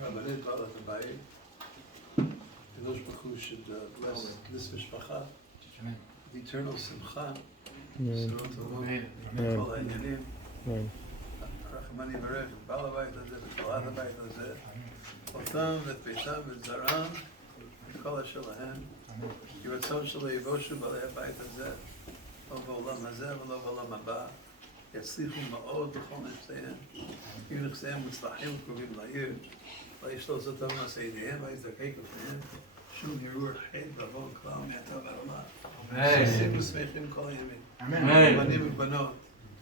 Rabbanit Baal HaBayit, Kadosh Baruch Hu should bless this mishpacha, the eternal simcha, Sarot Tolot, Kol HaInyanim, Rachmani Barech, Baal HaBayit Hazeh, Baal HaBayit Hazeh, Otam et Beitam et Zaram, Kol Asher Lahem, Yiratzon Shalei Yivoshu Baalei HaBayit Hazeh, Lo B'olam Hazeh v'lo b'olam haba, יצליחו מאוד בכל נכסיהם, יהיו נכסיהם מוצלחים וקרובים לעיר, לא ישלוט אותם מעשה ידיהם, ויזדקק לפניהם, שום הרהור חטא ועוון כלל מעתה ועד עולם. שעושים ושמחים כל הימים. בנים ובנות,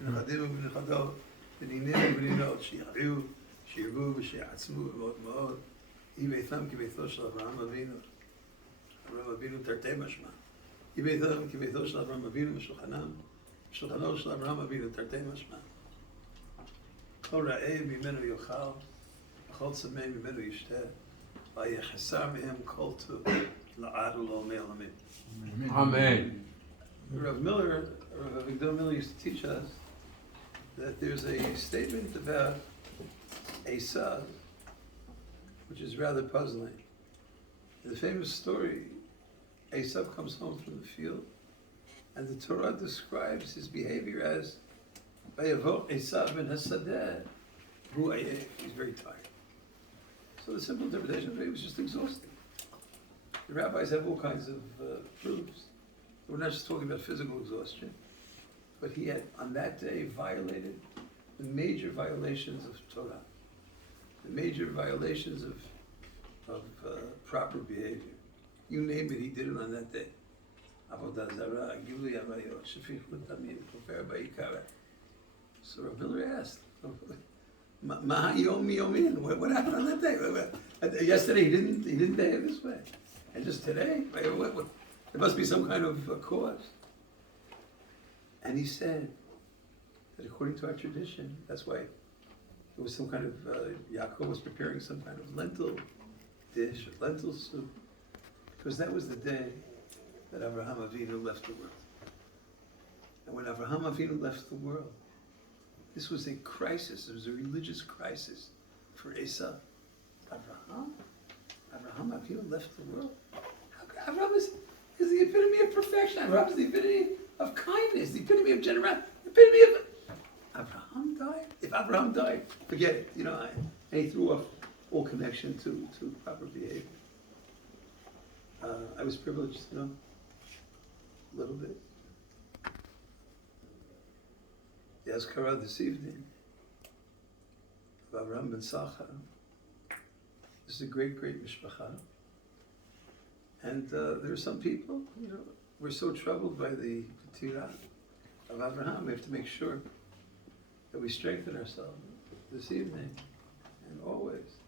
נכדים ונכדות, ונינים ובנינות, שיחיו, שירבו ושיעצמו ועוד מאוד. יהי ביתם כביתו של אברהם אבינו. אברהם אבינו תרתי משמע. יהי ביתם כביתו של אברהם אבינו בשולחנם. שולחנו של אברהם אבינו תרתי משמע. כל רעב ממנו יאכל, וכל צמא ממנו ישתה, ויחסר מהם כל טוב, לעד ולעולמי עולמים. Amen. Rav Avigdor Miller used to teach us that there's a statement about Esav, which is rather puzzling. In the famous story, Esav comes home from the field, and the Torah describes his behavior as Vayavok Esav ben Hasadeh, hu ayef. He's very tired. So the simple interpretation of it was just exhausting. The rabbis have all kinds of proofs. We're not just talking about physical exhaustion, but he had on that day violated the major violations of Torah, the major violations of proper behavior. You name it, he did it on that day. Avodah Zarah, Gilui Arayot, Shefichut Damim, Kofer Ba'ikara. So Rav Miller asked, Ma Yom Yomin, what happened on that day? Yesterday he didn't behave this way, and just today, there must be some kind of cause. And he said that according to our tradition, that's why there was some kind of Yaakov was preparing some kind of lentil dish, lentil soup, because that was the day that Avraham Avinu left the world. And when Avraham Avinu left the world, this was a crisis. It was a religious crisis for Esau. Avraham Avinu left the world. Avraham is the epitome of perfection. Avraham is the epitome of kindness, the epitome of generosity, the epitome of... Avraham died? If Avraham died, forget it. And he threw off all connection to proper behavior. I was privileged, a little bit. The Azkara this evening of Avraham ben Sacha. This is a great, great mishpacha. And there are some people, we're so troubled by the tirah of Avraham. We have to make sure that we strengthen ourselves this evening and always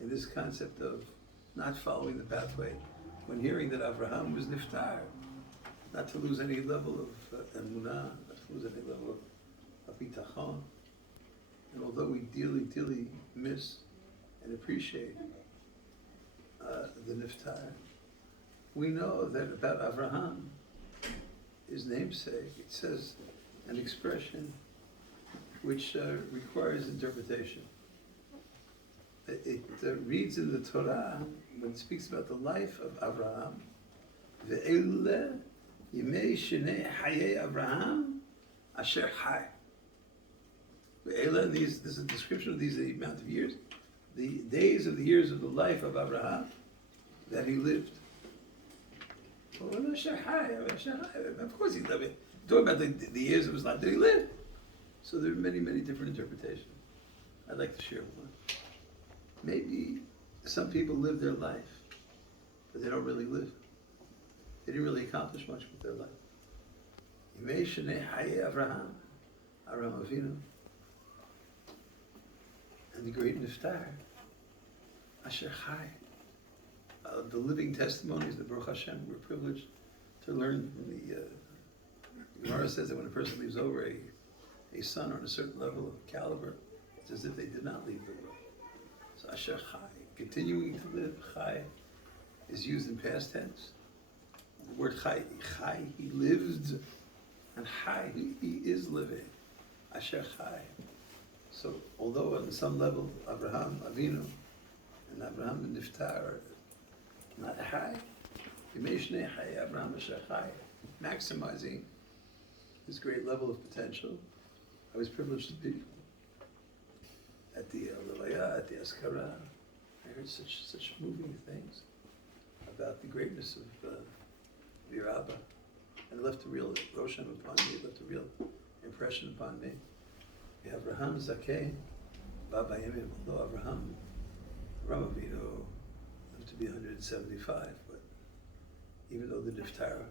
in this concept of not following the pathway. When hearing that Avraham was niftar, not to lose any level of emunah, not to lose any level of bitachon. And although we dearly miss and appreciate the niftar, we know that about Avraham, his namesake, it says an expression which requires interpretation. It reads in the Torah, when it speaks about the life of Avraham, Ve'ele yimei shenei hayei Avraham asher chai. Ve'ele, this is a description of these amount of years, the days of the years of the life of Avraham that he lived. Of course he lived. Talking about the years of his life that he lived. So there are many different interpretations. I'd like to share one. Maybe some people live their life, but they don't really live. They didn't really accomplish much with their life. Yimei shenei hayei Avraham, Avraham Avinu, and the great niftar, asher chai. The living testimonies, the Baruch Hashem, we're privileged to learn from the Gemara says that when a person leaves over a son on a certain level of caliber, it's as if they did not leave the world. So Asher Chai, continuing to live, Chai is used in past tense. The word Chai, he lived, and Chai, he is living. Asher Chai. So although on some level Avraham Avinu Abraham niftar, not high. Abraham Shachai, maximizing his great level of potential. I was privileged to be at the Levaya, at the Azkara. I heard such moving things about the greatness of your Abba, and it left a real roshan upon me. It left a real impression upon me. We have Abraham Zakein, Baba Yemim, although Abraham Avinu lived to be 175, but even though the Niftara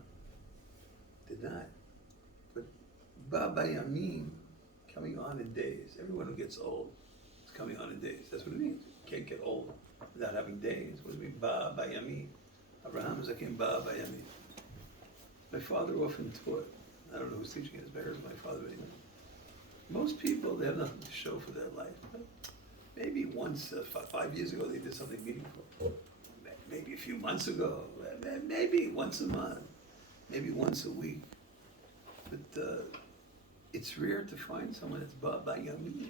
did not. But Baba Yamin, coming on in days. Everyone who gets old is coming on in days. That's what it means. You can't get old without having days. What does it mean? Baba Yamin. Abraham Zakim Baba Yamin. My father often taught, I don't know who's teaching it as better as my father, but anyway. Most people, they have nothing to show for their life. But maybe once, 5 years ago, they did something meaningful. Maybe a few months ago, maybe once a month, maybe once a week. But it's rare to find someone that's Baba Yamin,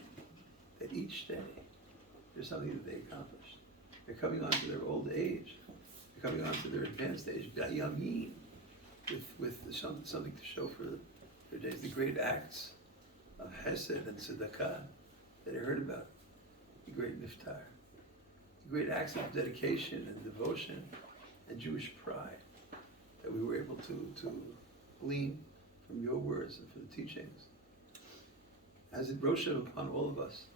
that each day there's something that they accomplished. They're coming on to their old age. They're coming on to their advanced age, Yamin, with something to show for their days. The great acts of Hesed and Tzedakah that I heard about, the great Niftar. Great acts of dedication and devotion and Jewish pride that we were able to glean from your words and from the teachings. As it roshem upon all of us,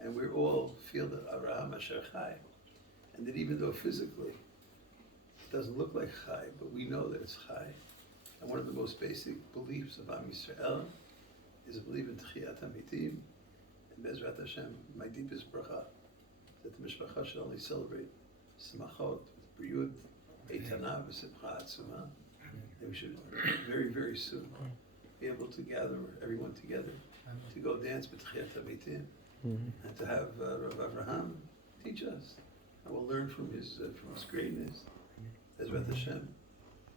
and we all feel that Avraham Asher Chai, and that even though physically it doesn't look like Chai, but we know that it's Chai. And one of the most basic beliefs of Am Yisrael is a belief in Tchiyat HaMitim, and Bezrat Hashem, my deepest bracha, that the Mishpacha should only celebrate Simachot, with Briyut, Eitana, V'Simcha Atzuma. And we should very, very soon be able to gather everyone together to go dance B'Tchiyat HaMitim, and to have Rav Avraham teach us. And we'll learn from his greatness. Bezrat Hashem,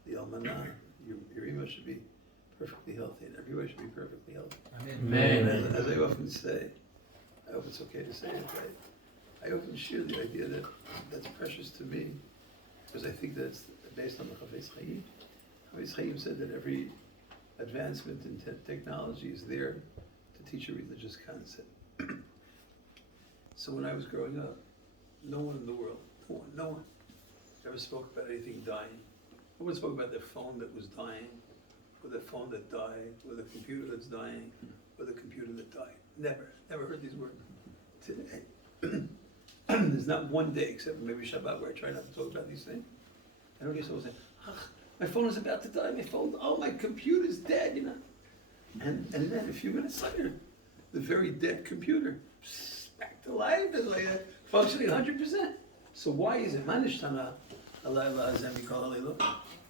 the Almanah, your Ima should be perfectly healthy, and everybody should be perfectly healthy. Amen. As I often say, I hope it's okay to say it, right? I often share the idea that's precious to me, because I think that's based on the Chafetz Chaim. Chafetz Chaim said that every advancement in technology is there to teach a religious concept. So when I was growing up, no one in the world, no one ever spoke about anything dying. No one spoke about their phone that was dying, or the phone that died, or the computer that's dying, or the computer that died. Never heard these words. Today, there's not one day, except maybe Shabbat, where I try not to talk about these things. I don't hear someone say, my phone is about to die, my computer's dead, you know. And then a few minutes later, the very dead computer, back to life, is like functioning 100%. So why is it?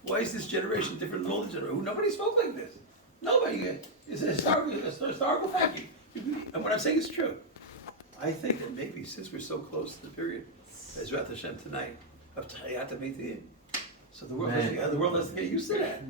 Why is this generation different than all the generation? Nobody spoke like this. Nobody. It's a historical fact. And what I'm saying is true. I think that maybe since we're so close to the period, Bezrat Hashem tonight, of Tchiyat HaMitim, so the world has to get used to that.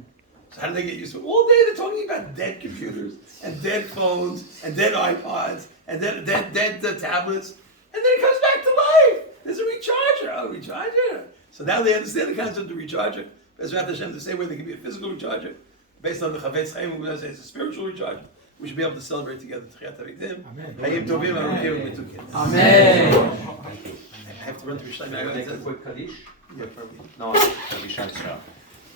So how do they get used to it? All day they're talking about dead computers, and dead phones, and dead iPods, and dead tablets, and then it comes back to life. There's a recharger. Oh, recharger. So now they understand the concept of recharger. Bezrat Hashem, the same way there can be a physical recharger, based on the Chafetz Chaim, we're going to say it's a spiritual recharger. We should be able to celebrate together Tchiyat HaMitim. Amen. I have to run through Shlomo. Take a quick Kaddish? Yeah, No, Kaddish and Shah.